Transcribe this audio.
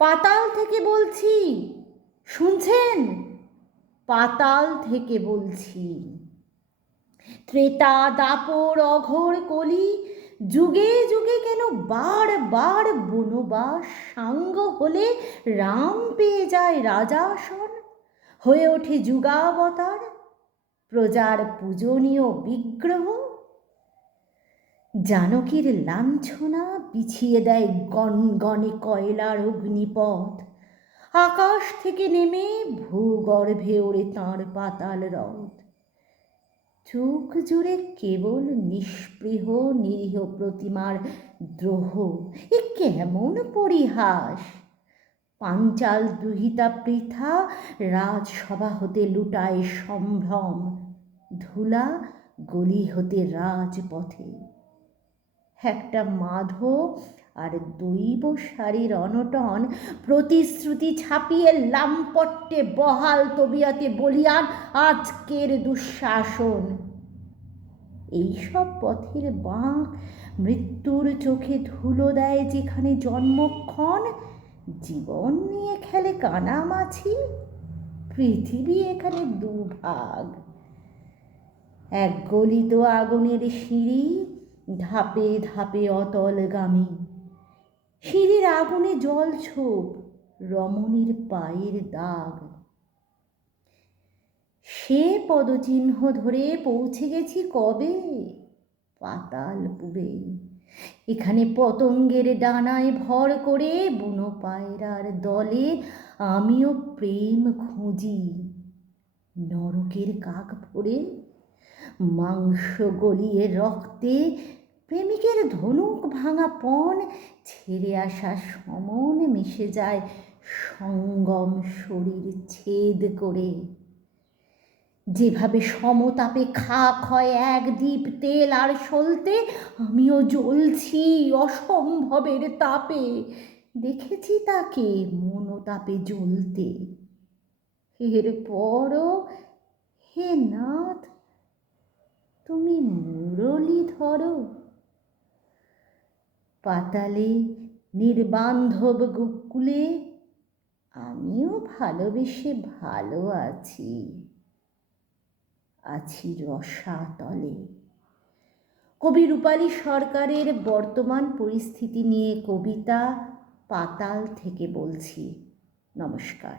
পাতাল থেকে বলছি, শুনছেন? পাতাল থেকে বলছি। ত্রেতা দাপর অঘোর কলি, যুগে যুগে কেন বারবার বনবাস সাঙ্গ হলে রাম পেয়ে যায় রাজাসন, হয়ে ওঠে যুগাবতার, প্রজার পূজনীয় বিগ্রহ। জানকীর লাঞ্ছনা পিছিয়ে দেয় গনগনে কয়লার অগ্নিপথ, আকাশ থেকে নেমে ভূগর্ভে ওড়ে তাঁর পাতাল রথ। চোখ জুড়ে কেবল নিষ্পৃহ নিরীহ প্রতিমার দ্রোহ। এ কেমন পরিহাস! পাঞ্চাল দুহিতা পৃথা রাজসভা হতে লুটায় সম্ভ্রম, ধুলা গলি হতে রাজপথে। একটা মাধব আর দৈব শাড়ির অনটন প্রতিশ্রুতি ছাপিয়ে লাম্পট্যে বহাল তবিয়াতে বলিয়ান আজকের দুঃশাসন। এইসব পথের বাঁক মৃত্যুর চোখে ধুলো দেয় যেখানে জন্মক্ষণ, জীবন নিয়ে খেলে কানামাছি। পৃথিবী এখানে দুভাগ, এক গলিত আগুনের সিঁড়ি, ধাপে ধাপে অতলগামী। সিঁড়ির আগুনে জলছোপ, রমণীর পায়ের দাগ। সে পদচিহ্ন ধরে পৌঁছে গেছি কবে? পাতালপুরে। এখানে পতঙ্গের ডানায় ভর করে বুনো পায়রার দলে আমিও প্রেম খুঁজি। নরকের কাক ভরে মাংস গলিয়ে রক্তে প্রেমিকের ধনুক ভাঙা পণ ছেড়ে আসা সমন মিশে যায় সঙ্গম শরীর ছেদ করে। যেভাবে সমতাপে খাক হয় এক দ্বীপ তেল আর সলতে, আমিও জ্বলছি অসম্ভবের তাপে। দেখেছি তাকে মনোতাপে জ্বলতে। এরপরও হে নাথ, তুমি মুরলি ধরো। পাতালে নির্বান্ধব গোকুলে আমিও ভালোবেসে ভালো আছি, আছি রসাতলে। কবি রূপালী সরকারের বর্তমান পরিস্থিতি নিয়ে কবিতা পাতাল থেকে বলছি। নমস্কার।